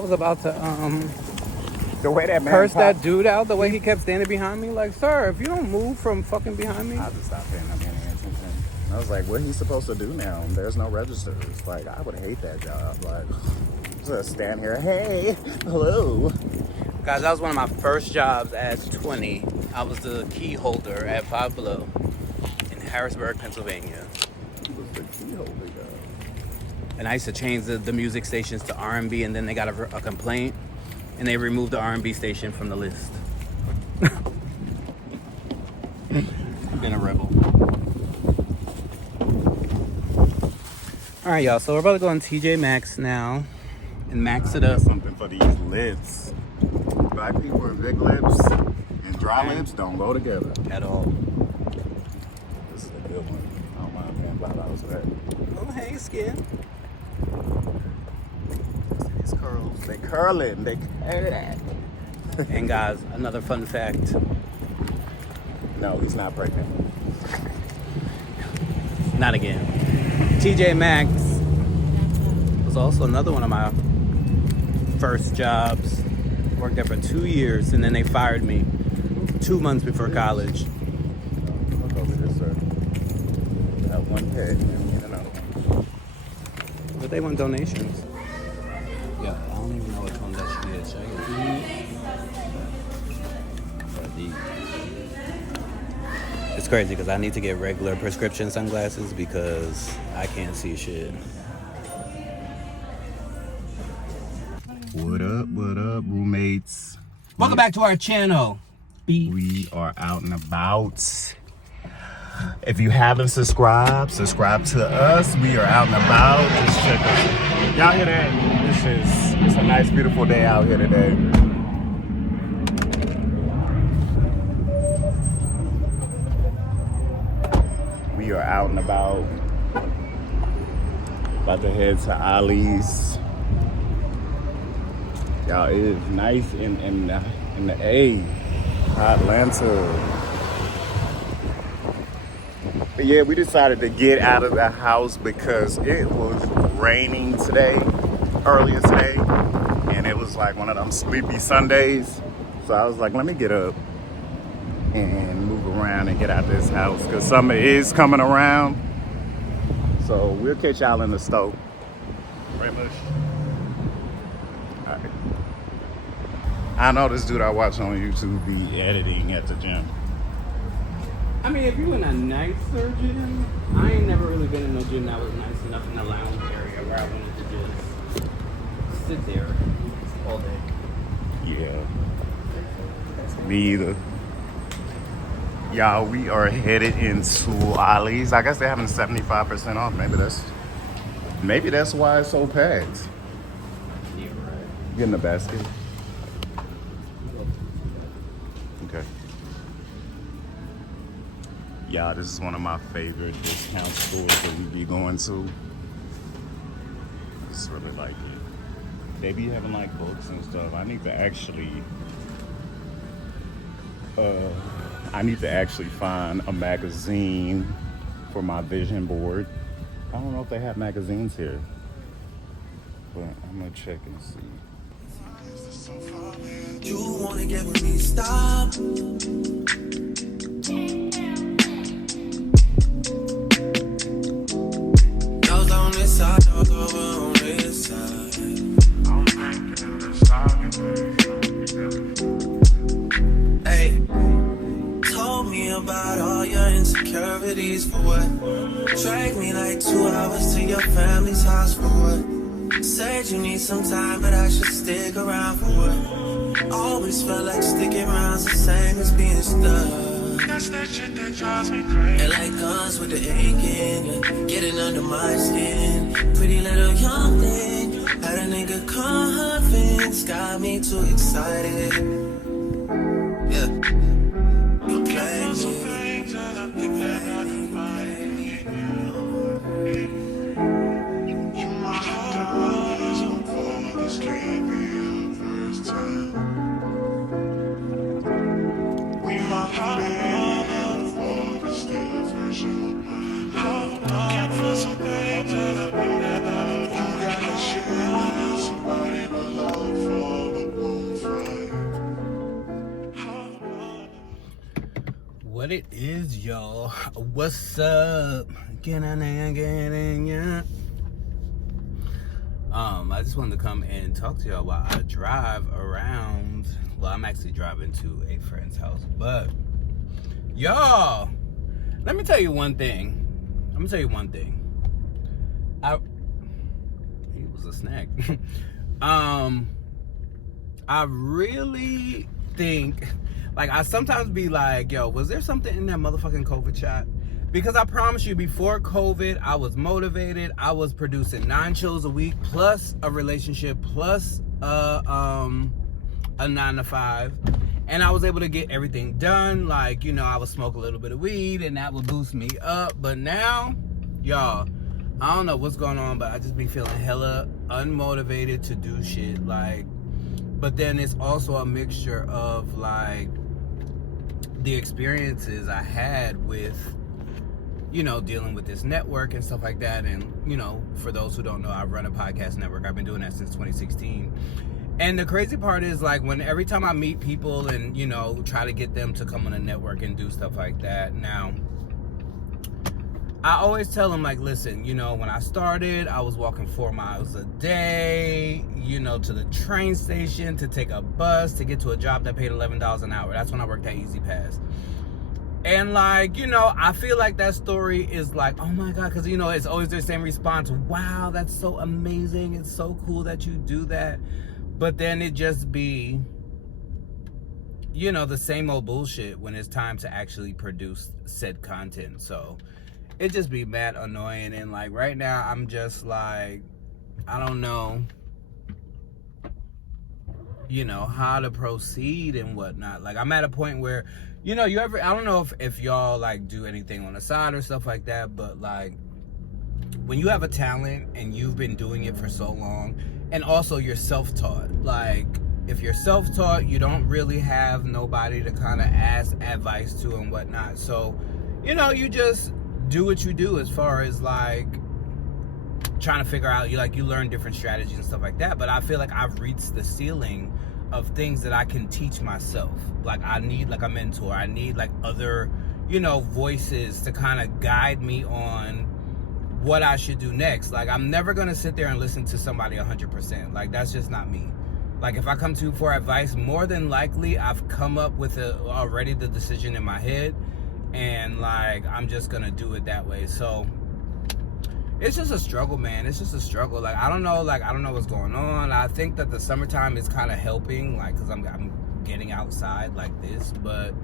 was about to The way that man curse that dude out, the way he kept standing behind me, like, sir, if you don't move from fucking behind me. I just stopped paying him any attention. I was like, what he's supposed to do now? There's no registers. Like, I would hate that job. Like, just stand here, hey, hello. Guys, that was one of my first jobs at 20. I was the key holder at Five Below in Harrisburg, Pennsylvania. He was the key holder job. And I used to change the music stations to R&B, and then they got a complaint, and they removed the R&B station from the list. I've been a rebel. All right, y'all. So we're about to go on TJ Maxx now and max it up. Something for these lips. Black people with big lips and dry lips don't go together At all. This is a good one. I don't mind paying $5 for that. Oh, hey, skin. His curls. They curling. They curl that. And guys, another fun fact. No, he's not pregnant. Not again. TJ Maxx was also another one of my first jobs. Worked there for 2 years, and then they fired me 2 months before college. Look over this, sir. That one pet and get another one. But they want donations. Yeah, I don't even know which one that should be. Should I get It's crazy because I need to get regular prescription sunglasses because I can't see shit. What up, roommates? Welcome back to our channel. We are out and about. If you haven't subscribed to us. We are out and about. Just check us. Y'all hear that? It's a nice, beautiful day out here today. We are out and about. About to head to Ali's. Y'all, it is nice in the A, Atlanta. But yeah, we decided to get out of the house because it was raining earlier today, and it was like one of them sleepy Sundays. So I was like, let me get up and move around and get out this house because summer is coming around. So we'll catch y'all in the stove. Very much. All right. I know this dude I watch on YouTube be editing at the gym. I mean, if you in a nicer gym, I ain't never really been in a gym that was nice enough in the lounge area where I wanted to just sit there all day. Yeah. Me either. Y'all, we are headed into Ali's. I guess they're having 75% off. Maybe that's why it's so packed. Yeah, right. Get in the basket. Okay. Y'all, this is one of my favorite discount stores that we be going to. Just really like it. They be having like books and stuff. I need to actually find a magazine for my vision board. I don't know if they have magazines here, but I'm gonna check and see. You wanna get with me, stop. Those on this side, those over on this side. Hey, told me about all your insecurities for what? Drag me like 2 hours to your family's house for what? Said you need some time, but I should stick around for what? Always felt like sticking around's the same as being stuck. That's that shit that drives me crazy. And like guns with the aching, you're getting under my skin. Pretty little young thing, had a nigga convinced, got me too excited. Yeah, you play me. what it is, y'all. What's up? Get in, yeah. I just wanted to come and talk to y'all while I drive around. Well, I'm actually driving to a friend's house, but y'all, let me tell you one thing. He was a snack. I really think, like, I sometimes be like, yo, was there something in that motherfucking COVID shot? Because I promise you, before COVID, I was motivated. I was producing 9 shows a week, plus a relationship, plus a 9 to 5. And I was able to get everything done. Like, you know, I would smoke a little bit of weed and that would boost me up. But now, y'all, I don't know what's going on, but I just be feeling hella unmotivated to do shit. Like, but then it's also a mixture of, like, the experiences I had with, you know, dealing with this network and stuff like that. And, you know, for those who don't know, I run a podcast network. I've been doing that since 2016. And the crazy part is, like, every time I meet people and, you know, try to get them to come on a network and do stuff like that. Now, I always tell them, like, listen, you know, when I started, I was walking 4 miles a day, you know, to the train station, to take a bus, to get to a job that paid $11 an hour. That's when I worked at Easy Pass. And, like, you know, I feel like that story is like, oh my God, because, you know, it's always the same response. Wow, that's so amazing. It's so cool that you do that. But then it just be, you know, the same old bullshit when it's time to actually produce said content. So it just be mad annoying. And, like, right now I'm just like, I don't know, you know, how to proceed and whatnot. Like, I'm at a point where, you know, I don't know if y'all, like, do anything on the side or stuff like that, but, like, when you have a talent and you've been doing it for so long, and also you're self-taught, like, if you're self-taught, you don't really have nobody to kind of ask advice to and whatnot. So, you know, you just do what you do as far as, like, trying to figure out, you learn different strategies and stuff like that. But I feel like I've reached the ceiling of things that I can teach myself. Like, I need, like, a mentor. I need, like, other, you know, voices to kind of guide me on what I should do next. Like, I'm never gonna sit there and listen to somebody 100%. Like, that's just not me. Like, if I come to you for advice, more than likely I've come up with already the decision in my head, and, like, I'm just gonna do it that way. So it's just a struggle, man. It's just a struggle. Like, I don't know what's going on. I think that the summertime is kind of helping, like, because I'm getting outside like this. But,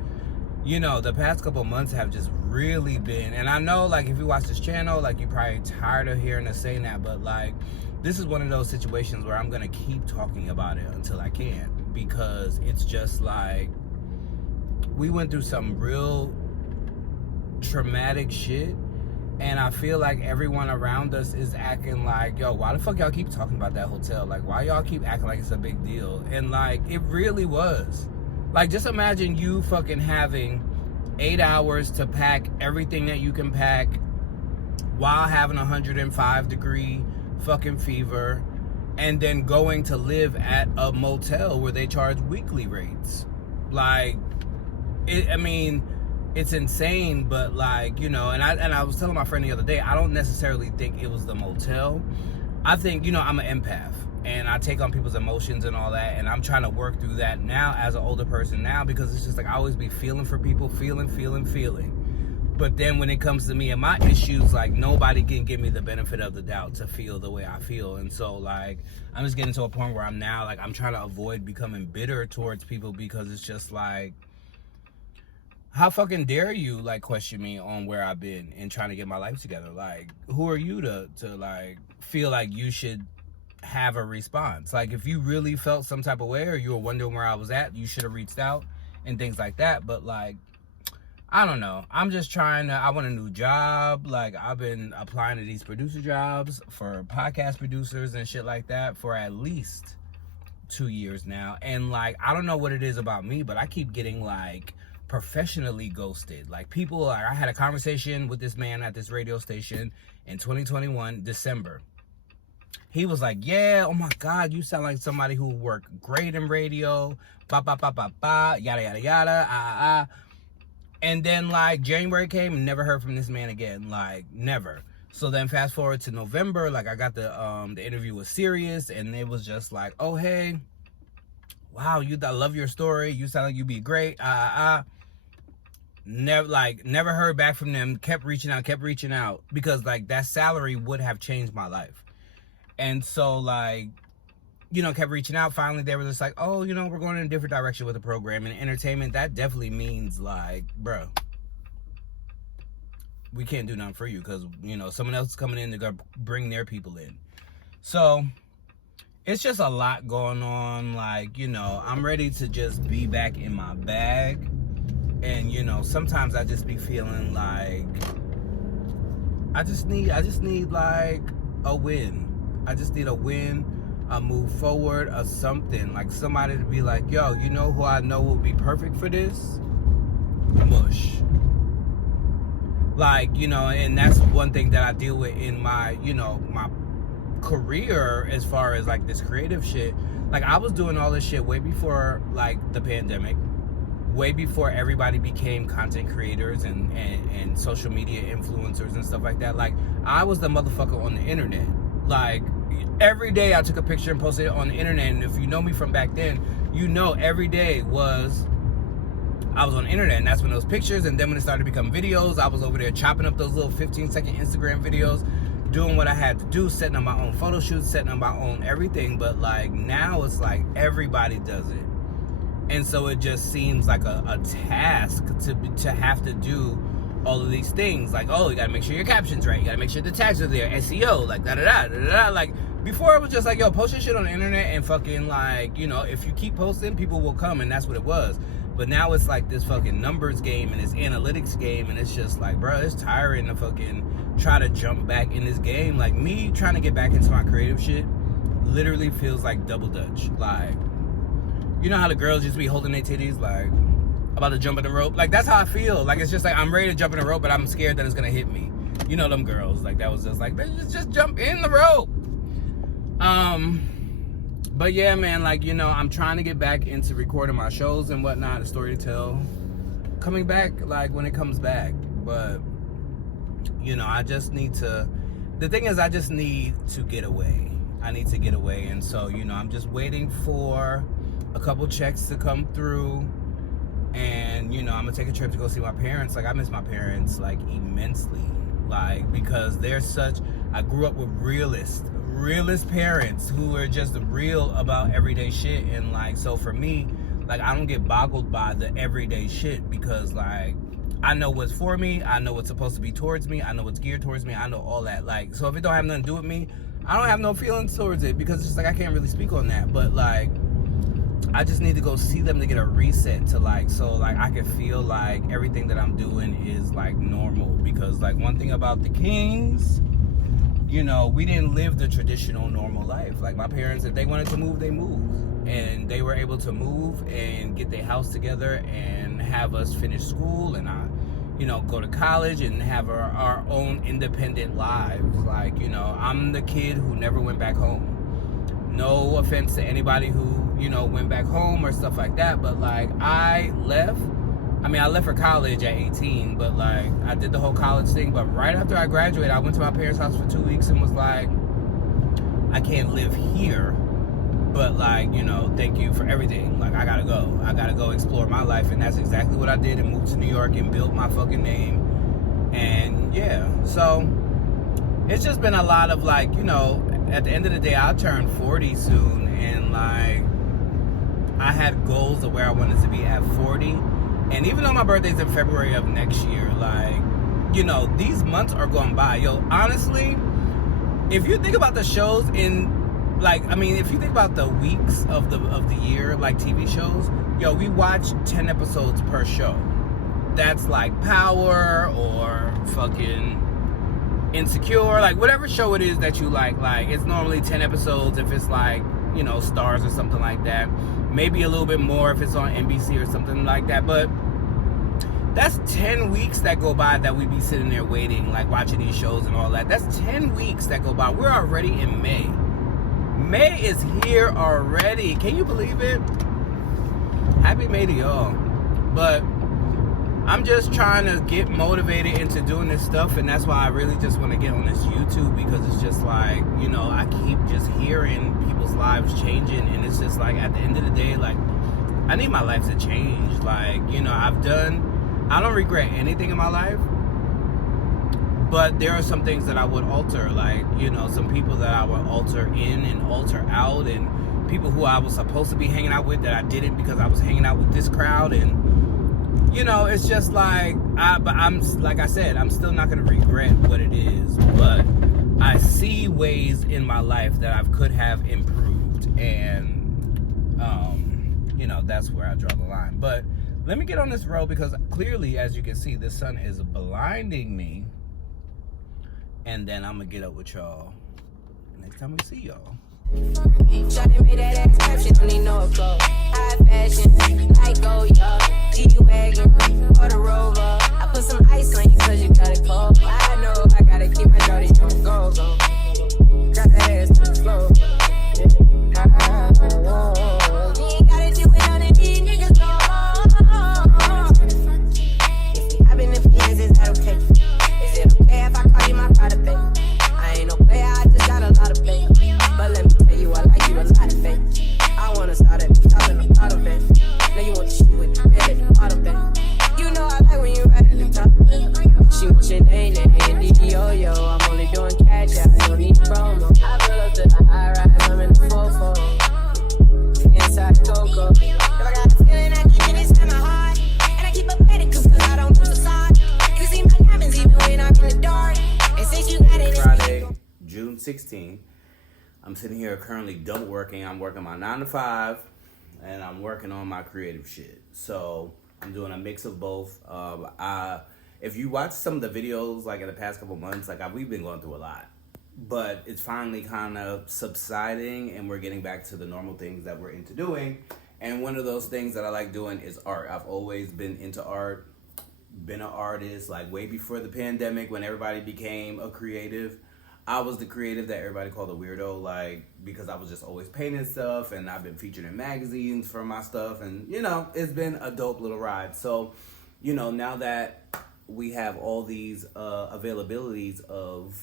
you know, the past couple months have just really been, and I know, like, if you watch this channel, like, you're probably tired of hearing us saying that, but, like, this is one of those situations where I'm gonna keep talking about it until I can, because it's just like, we went through some real traumatic shit, and I feel like everyone around us is acting like, yo, why the fuck y'all keep talking about that hotel? Like, why y'all keep acting like it's a big deal? And, like, it really was. Like, just imagine you fucking having 8 hours to pack everything that you can pack while having 105 degree fucking fever, and then going to live at a motel where they charge weekly rates. Like, I mean, it's insane. But, like, you know, and I was telling my friend the other day, I don't necessarily think it was the motel. I think, you know, I'm an empath, and I take on people's emotions and all that, and I'm trying to work through that now as an older person now, because it's just like, I always be feeling for people, feeling. But then when it comes to me and my issues, like, nobody can give me the benefit of the doubt to feel the way I feel. And so, like, I'm just getting to a point where I'm now, like, I'm trying to avoid becoming bitter towards people, because it's just like, how fucking dare you, like, question me on where I've been and trying to get my life together? Like, who are you to like, feel like you should have a response? Like, if you really felt some type of way, or you were wondering where I was at, you should have reached out and things like that. But, like, I don't know. I'm just trying to, I want a new job. Like, I've been applying to these producer jobs for podcast producers and shit like that for at least 2 years now. And, like, I don't know what it is about me, but I keep getting, like, professionally ghosted. Like, people, like, I had a conversation with this man at this radio station in 2021, December. He was like, yeah, oh my God, you sound like somebody who worked great in radio, yada, yada, yada, And then like January came and never heard from this man again, like never. So then fast forward to November, like I got the interview with Sirius, and it was just like, oh hey, wow, I love your story. You sound like you'd be great. Never heard back from them. Kept reaching out because like that salary would have changed my life. And so like, you know, kept reaching out. Finally, they were just like, oh, you know, we're going in a different direction with the program. And entertainment, that definitely means like, bro, we can't do nothing for you because, you know, someone else is coming in to go bring their people in. So it's just a lot going on. Like, you know, I'm ready to just be back in my bag. And, you know, sometimes I just be feeling like I just need like a win. I just need a win, a move forward, or something. Like somebody to be like, yo, you know who I know will be perfect for this? Mush. Like, you know, and that's one thing that I deal with in my, you know, my career as far as like this creative shit. Like I was doing all this shit way before like the pandemic, way before everybody became content creators and social media influencers and stuff like that. Like I was the motherfucker on the internet. Like every day I took a picture and posted it on the internet. And if you know me from back then, you know every day I was on the internet, and that's when those pictures, and then when it started to become videos, I was over there chopping up those little 15-second Instagram videos, doing what I had to do, setting up my own photo shoots, setting up my own everything. But like now it's like everybody does it. And so it just seems like a task to have to do all of these things. Like, oh, you gotta make sure your caption's right, you gotta make sure the tags are there, SEO, like da-da-da. Like before it was just like, yo, post your shit on the internet and fucking like, you know, if you keep posting, people will come, and that's what it was. But now it's like this fucking numbers game and this analytics game, and it's just like, bro, it's tiring to fucking try to jump back in this game. Like me trying to get back into my creative shit literally feels like double dutch. Like, you know how the girls just be holding their titties like about to jump in the rope? Like that's how I feel. Like it's just like I'm ready to jump in the rope, but I'm scared that it's gonna hit me. You know them girls, like that was just like, bitch, just jump in the rope. But yeah, man, like, you know, I'm trying to get back into recording my shows and whatnot, a story to tell. Coming back, like, when it comes back. But, you know, I just need to... The thing is, I just need to get away. I need to get away. And so, you know, I'm just waiting for a couple checks to come through. And, you know, I'm going to take a trip to go see my parents. Like, I miss my parents, like, immensely. Like, because they're such... I grew up with realist parents who are just real about everyday shit. And like, so for me, like, I don't get boggled by the everyday shit, because like I know what's for me, I know what's supposed to be towards me, I know what's geared towards me, I know all that. Like, so if it don't have nothing to do with me, I don't have no feelings towards it, because it's just like I can't really speak on that. But like, I just need to go see them to get a reset, to like, so like I can feel like everything that I'm doing is like normal. Because like one thing about the Kings, you know, we didn't live the traditional normal life. Like my parents, if they wanted to move, they moved. And they were able to move and get their house together and have us finish school and, you know, go to college and have our own independent lives. Like, you know, I'm the kid who never went back home. No offense to anybody who, you know, went back home or stuff like that. But like, I left for college at 18, but like I did the whole college thing. But right after I graduated, I went to my parents' house for 2 weeks and was like, I can't live here, but like, you know, thank you for everything. Like I gotta go explore my life. And that's exactly what I did, and moved to New York and built my fucking name. And yeah, so it's just been a lot of like, you know, at the end of the day, I'll turn 40 soon, and like I had goals of where I wanted to be at 40. And even though my birthday's in February of next year, like, you know, these months are going by. Yo, honestly, if you think about the shows in, like, I mean, if you think about the weeks of the year, like TV shows, yo, we watch 10 episodes per show. That's like Power or fucking Insecure, like whatever show it is that you like it's normally 10 episodes if it's like, you know, Stars or something like that. Maybe a little bit more if it's on NBC or something like that. But that's 10 weeks that go by that we be sitting there waiting, like watching these shows and all that. That's 10 weeks that go by. We're already in May. May is here already. Can you believe it? Happy May to y'all. But I'm just trying to get motivated into doing this stuff, and that's why I really just want to get on this YouTube, because it's just like, you know, I keep just hearing people's lives changing, and it's just like, at the end of the day, like, I need my life to change. Like, you know, I don't regret anything in my life, but there are some things that I would alter, like, you know, some people that I would alter in and alter out, and people who I was supposed to be hanging out with that I didn't because I was hanging out with this crowd. And you know, it's just like, but I'm, like I said, I'm still not going to regret what it is, but I see ways in my life that I could have improved, and, you know, that's where I draw the line. But let me get on this road, because clearly, as you can see, the sun is blinding me, and then I'm going to get up with y'all next time we see y'all. Shawty made that ass clap, she don't need no flow. High fashion, like go, yo. G-Wagon, or the Rover. I put some ice on you cause you got it cold. I know I gotta keep my shawty on the go. Got the ass to the floor. You ain't gotta do it on it, these niggas go. I've been in fiends, is that okay? Is it okay if I call you my pride, babe? I ain't no player, I just got a lot of faith. But let me tell you, I like you a lot of faith. I wanna start at the top and the bottom, babe. Now you want the shit with the red at the bottom, babe. You know I like when you right at the top, babe. She wants your name, yo. I'm only doing cash out, I don't need promo. I pull up to the high rise, I'm in the 4-4. Inside the Coco. If I got a feeling, I keep it inside my heart. And I keep up at it, cause I don't do the side. You see my diamonds even when I'm in the dark. And since you got it, Friday, June 16th. I'm sitting here currently double working. I'm working my 9 to 5, and I'm working on my creative shit. So I'm doing a mix of both. If you watch some of the videos, like in the past couple months, like we've been going through a lot, but it's finally kind of subsiding, and we're getting back to the normal things that we're into doing. And one of those things that I like doing is art. I've always been into art, been an artist, like way before the pandemic when everybody became a creative. I was the creative that everybody called a weirdo, like, because I was just always painting stuff, and I've been featured in magazines for my stuff, and, you know, it's been a dope little ride. So, you know, now that we have all these availabilities of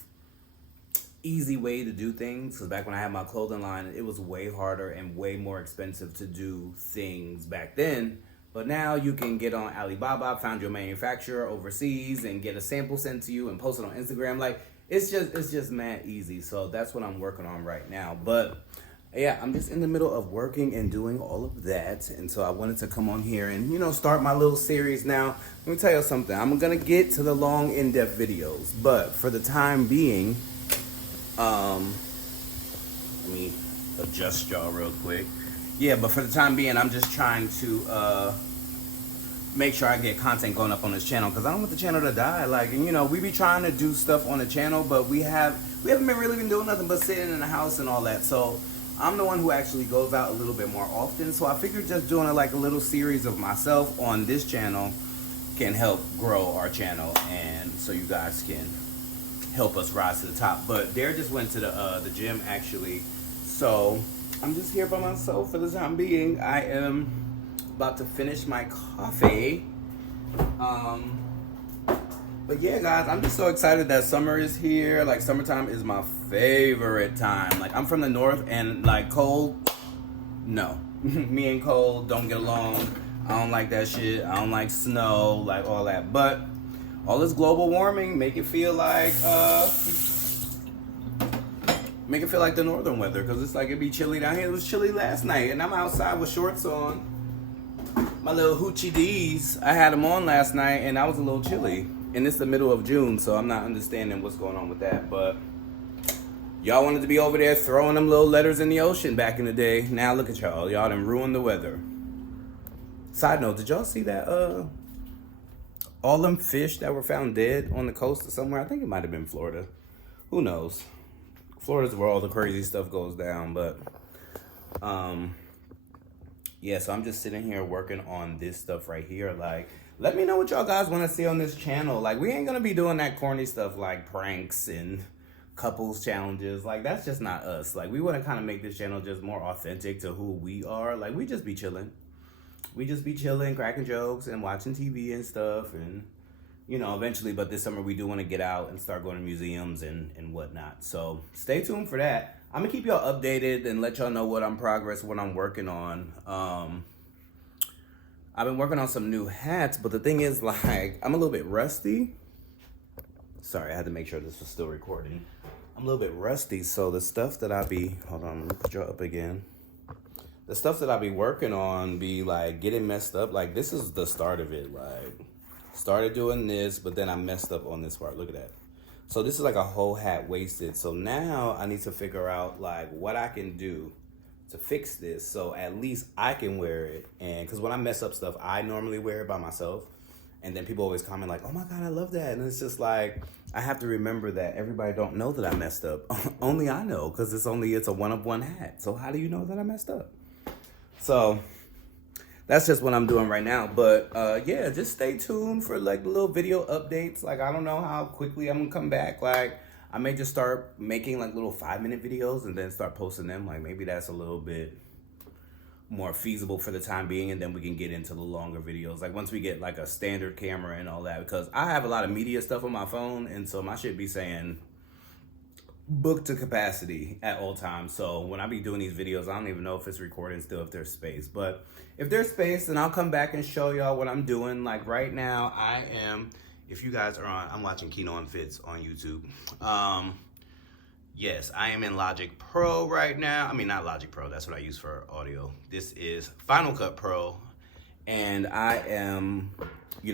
easy way to do things, because back when I had my clothing line, it was way harder and way more expensive to do things back then. But now you can get on Alibaba, find your manufacturer overseas, and get a sample sent to you and post it on Instagram. Like, it's just mad easy. So that's what I'm working on right now. But yeah, I'm just in the middle of working and doing all of that. And so I wanted to come on here and, you know, start my little series. Now, let me tell you something. I'm going to get to the long, in-depth videos. But for the time being, let me adjust y'all real quick. Yeah, but for the time being, I'm just trying to make sure I get content going up on this channel, because I don't want the channel to die. Like, you know, we be trying to do stuff on the channel, but we haven't really been doing nothing but sitting in the house and all that. So I'm the one who actually goes out a little bit more often. So I figured just doing a little series of myself on this channel can help grow our channel, and so you guys can help us rise to the top. But Derrick just went to the gym actually, so I'm just here by myself for the time being. I am about to finish my coffee. But yeah, guys, I'm just so excited that summer is here. Like, summertime is my favorite time. Like, I'm from the north, and like cold, no. Me and cold don't get along. I don't like that shit. I don't like snow, like all that. But all this global warming make it feel like the northern weather, because it's like it be chilly down here. It was chilly last night, and I'm outside with shorts on. My little hoochie D's, I had them on last night, and I was a little chilly. And it's the middle of June, so I'm not understanding what's going on with that. But y'all wanted to be over there throwing them little letters in the ocean back in the day. Now look at y'all. Y'all done ruined the weather. Side note, did y'all see that all them fish that were found dead on the coast or somewhere? I think it might have been Florida. Who knows? Florida's where all the crazy stuff goes down. But yeah, so I'm just sitting here working on this stuff right here. Like, let me know what y'all guys want to see on this channel. Like, we ain't gonna be doing that corny stuff like pranks and couples challenges. Like, that's just not us. Like, we want to kind of make this channel just more authentic to who we are. Like, we just be chilling. we just be chilling, cracking jokes, and watching TV and stuff, and you know, eventually. But this summer we do want to get out and start going to museums and whatnot. So stay tuned for that. I'm gonna keep y'all updated and let y'all know what I'm working on. I've been working on some new hats, but the thing is, like, I'm a little bit rusty. Sorry, I had to make sure this was still recording. I'm a little bit rusty, so the stuff that hold on, let me put you up again. The stuff that I be working on be like getting messed up. Like, this is the start of it. Like, started doing this, but then I messed up on this part. Look at that. So this is like a whole hat wasted. So now I need to figure out like what I can do to fix this, so at least I can wear it. And because when I mess up stuff, I normally wear it by myself, and then people always comment like, oh my god, I love that. And it's just like, I have to remember that everybody don't know that I messed up. Only I know, because it's a one-of-one hat. So how do you know that I messed up? So that's just what I'm doing right now. But yeah, just stay tuned for like the little video updates. Like, I don't know how quickly I'm gonna come back. Like, I may just start making like little 5-minute videos and then start posting them. Like, maybe that's a little bit more feasible for the time being, and then we can get into the longer videos. Like, once we get like a standard camera and all that, because I have a lot of media stuff on my phone, and so my shit be saying book to capacity at all times. So when I be doing these videos, I don't even know if it's recording still, if there's space. But if there's space, then I'll come back and show y'all what I'm doing. Like right now, if you guys are I'm watching Keno and Fitz on YouTube. Yes, I am in Logic Pro right now. I mean, not Logic Pro, that's what I use for audio. This is Final Cut Pro. And I am,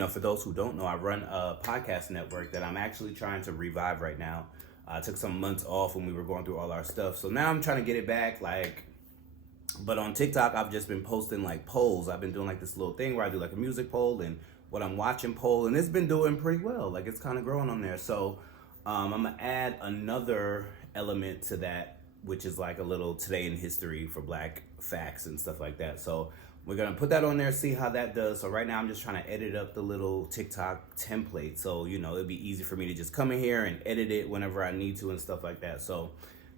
for those who don't know, I run a podcast network that I'm actually trying to revive right now. I took some months off when we were going through all our stuff. So now I'm trying to get it back, but on TikTok, I've just been posting like polls. I've been doing like this little thing where I do like a music poll and what I'm watching poll, and it's been doing pretty well. Like, it's kind of growing on there. So I'm gonna add another element to that, which is like a little today in history for Black facts and stuff like that. So we're gonna put that on there, see how that does. So right now I'm just trying to edit up the little TikTok template. So, it'd be easy for me to just come in here and edit it whenever I need to and stuff like that. So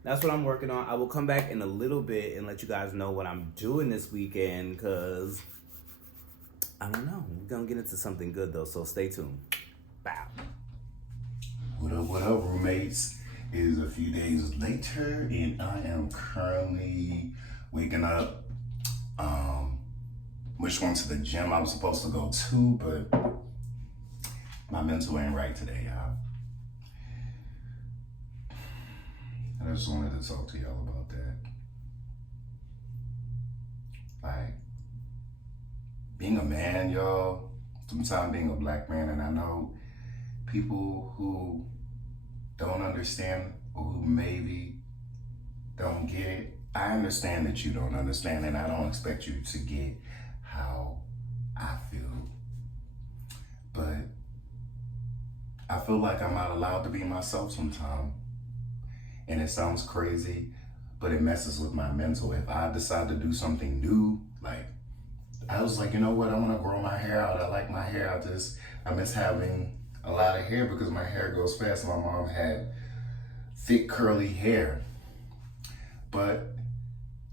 that's what I'm working on. I will come back in a little bit and let you guys know what I'm doing this weekend, because I don't know. We're gonna get into something good though, so stay tuned. Bow. What up, roommates? It is a few days later, and I am currently waking up. Mush went to the gym I was supposed to go to, but my mental ain't right today, y'all. I just wanted to talk to y'all about that. Like, being a man, y'all, sometimes being a Black man, and I know people who don't understand or who maybe don't get it. I understand that you don't understand, and I don't expect you to get how I feel. But I feel like I'm not allowed to be myself sometimes. And it sounds crazy, but it messes with my mental. If I decide to do something new, like, I was like, you know what, I want to grow my hair out. I like my hair. I miss having a lot of hair because my hair goes fast. My mom had thick curly hair. But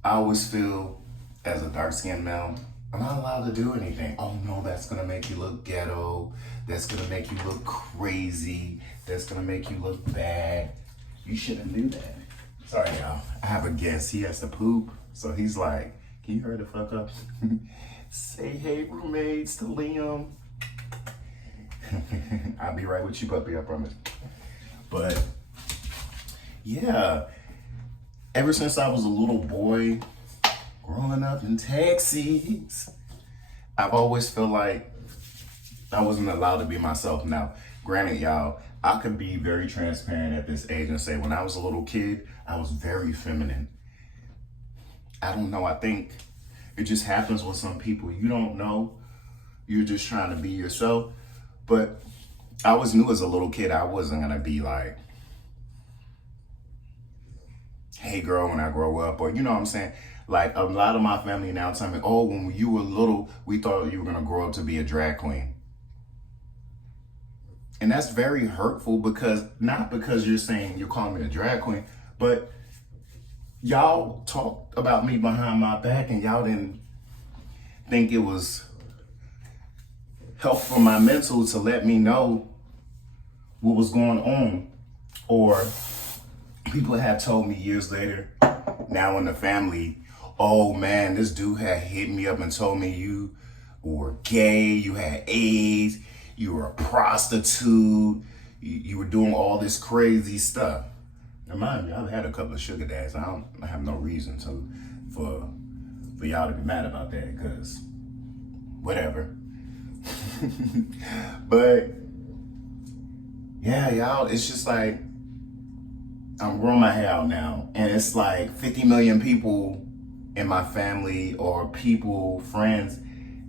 I always feel, as a dark-skinned male, I'm not allowed to do anything. Oh no, that's gonna make you look ghetto. That's gonna make you look crazy. That's gonna make you look bad. You shouldn't do that. Sorry, y'all. I have a guest. He has to poop. So he's like, can you hurry the fuck up? Say hey, roommates, to Liam. I'll be right with you, puppy, I promise. But yeah, ever since I was a little boy, growing up in Texas, I've always felt like I wasn't allowed to be myself. Now, granted, y'all, I could be very transparent at this age and say when I was a little kid, I was very feminine. I don't know, I think it just happens with some people. You don't know, you're just trying to be yourself. But I always knew as a little kid, I wasn't gonna be like, hey girl, when I grow up, or you know what I'm saying? Like, a lot of my family now tell me, oh, when you were little, we thought you were gonna grow up to be a drag queen. And that's very hurtful, because not because you're saying you're calling me a drag queen, but y'all talked about me behind my back and y'all didn't think it was helpful for my mental to let me know what was going on. Or people have told me years later, now in the family, oh man, this dude had hit me up and told me you were gay, you had AIDS, you were a prostitute, you were doing all this crazy stuff. Now mind you, I've had a couple of sugar dads. I have no reason for y'all to be mad about that, because whatever. But yeah, y'all, it's just like, I'm growing my hair out now, and it's like 50 million people in my family or people, friends,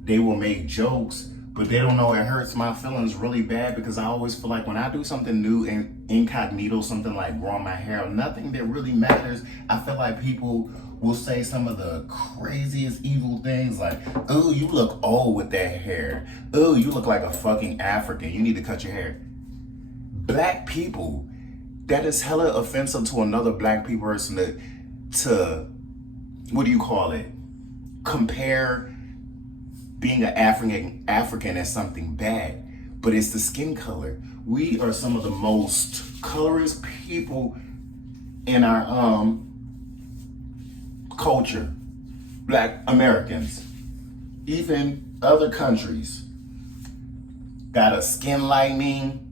they will make jokes, but they don't know it hurts my feelings really bad, because I always feel like when I do something new and incognito, something like growing my hair out, nothing that really matters, I feel like people will say some of the craziest evil things like, oh, you look old with that hair. Oh, you look like a fucking African. You need to cut your hair. Black people, that is hella offensive to another black person to what do you call it? Compare being an African as something bad, but it's the skin color. We are some of the most colorist people in our culture, Black Americans, even other countries, got a skin lightening,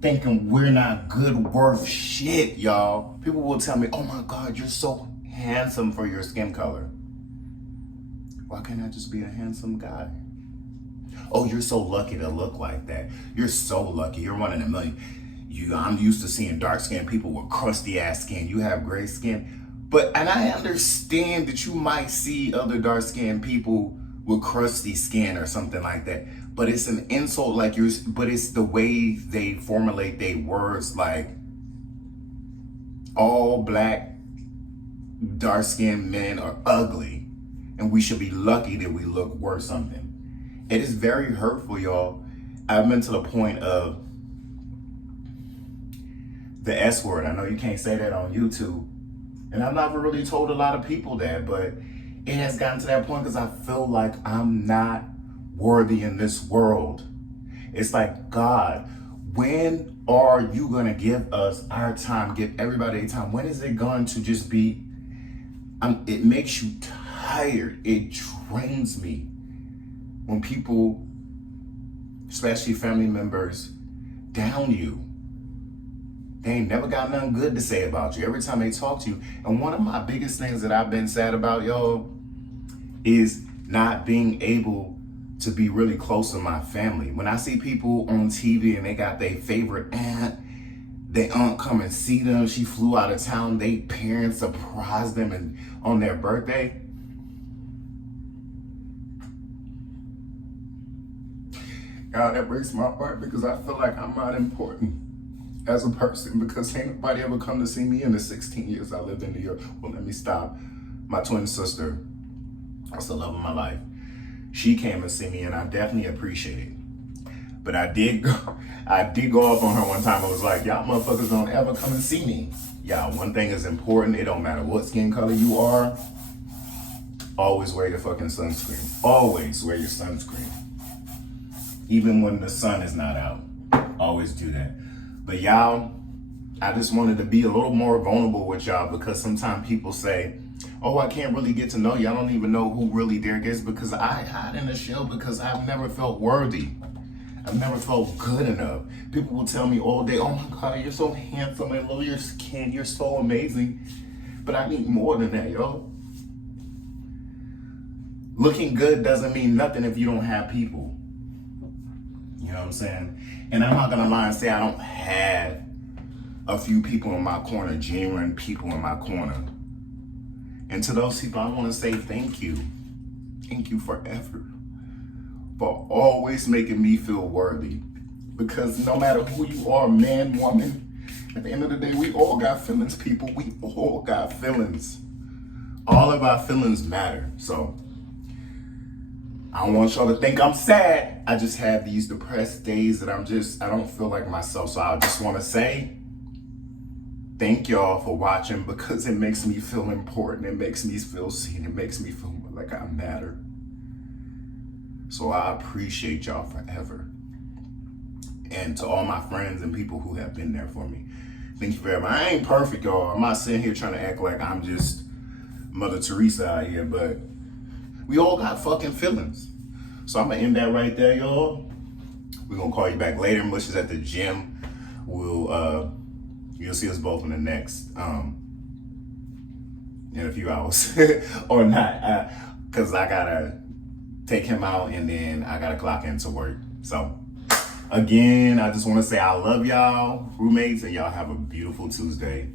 thinking we're not good, worth shit, y'all. People will tell me, oh my God, you're so handsome for your skin color. Why can't I just be a handsome guy? Oh, you're so lucky to look like that. You're so lucky. You're one in a million. I'm used to seeing dark-skinned people with crusty-ass skin. You have gray skin. And I understand that you might see other dark-skinned people with crusty skin or something like that. But it's an insult, but it's the way they formulate their words, like all black, dark-skinned men are ugly, and we should be lucky that we look worth something. It is very hurtful, y'all. I've been to the point of the S word. I know you can't say that on YouTube, and I've never really told a lot of people that, but it has gotten to that point because I feel like I'm not worthy in this world. It's like, God, when are you going to give us our time, give everybody a time? When is it going to just be, it makes you tired. It drains me when people, especially family members, down you. They ain't never got nothing good to say about you every time they talk to you. And one of my biggest things that I've been sad about, y'all, is not being able to be really close to my family. When I see people on TV and they got their favorite aunt, their aunt come and see them, she flew out of town, they parents surprised them and on their birthday. God, that breaks my heart because I feel like I'm not important as a person, because ain't nobody ever come to see me in the 16 years I lived in New York. Well, let me stop. My twin sister, that's the love of my life. She came and see me, and I definitely appreciate it. But I did go off on her one time. I was like, y'all motherfuckers don't ever come and see me. Y'all, one thing is important. It don't matter what skin color you are. Always wear your fucking sunscreen. Always wear your sunscreen. Even when the sun is not out. Always do that. But y'all, I just wanted to be a little more vulnerable with y'all, because sometimes people say, oh, I can't really get to know you. I don't even know who really Derrick is, because I hide in the shell because I've never felt worthy. I've never felt good enough. People will tell me all day, oh my God, you're so handsome. I love your skin. You're so amazing. But I need more than that, yo. Looking good doesn't mean nothing if you don't have people. You know what I'm saying? And I'm not gonna lie and say I don't have a few people in my corner, genuine people in my corner. And to those people, I want to say thank you. Thank you forever for always making me feel worthy. Because no matter who you are, man, woman, at the end of the day, we all got feelings, people. We all got feelings. All of our feelings matter. So I don't want y'all to think I'm sad. I just have these depressed days that I don't feel like myself. So I just want to say thank y'all for watching, because it makes me feel important. It makes me feel seen. It makes me feel like I matter. So I appreciate y'all forever. And to all my friends and people who have been there for me, thank you forever. I ain't perfect, y'all. I'm not sitting here trying to act like I'm just Mother Teresa out here, but we all got fucking feelings. So I'm gonna end that right there, y'all. We're gonna call you back later. Mush is at the gym. You'll see us both in the next, in a few hours or not, cause I gotta take him out and then I gotta clock into work. So again, I just wanna say I love y'all, roommates, and y'all have a beautiful Tuesday.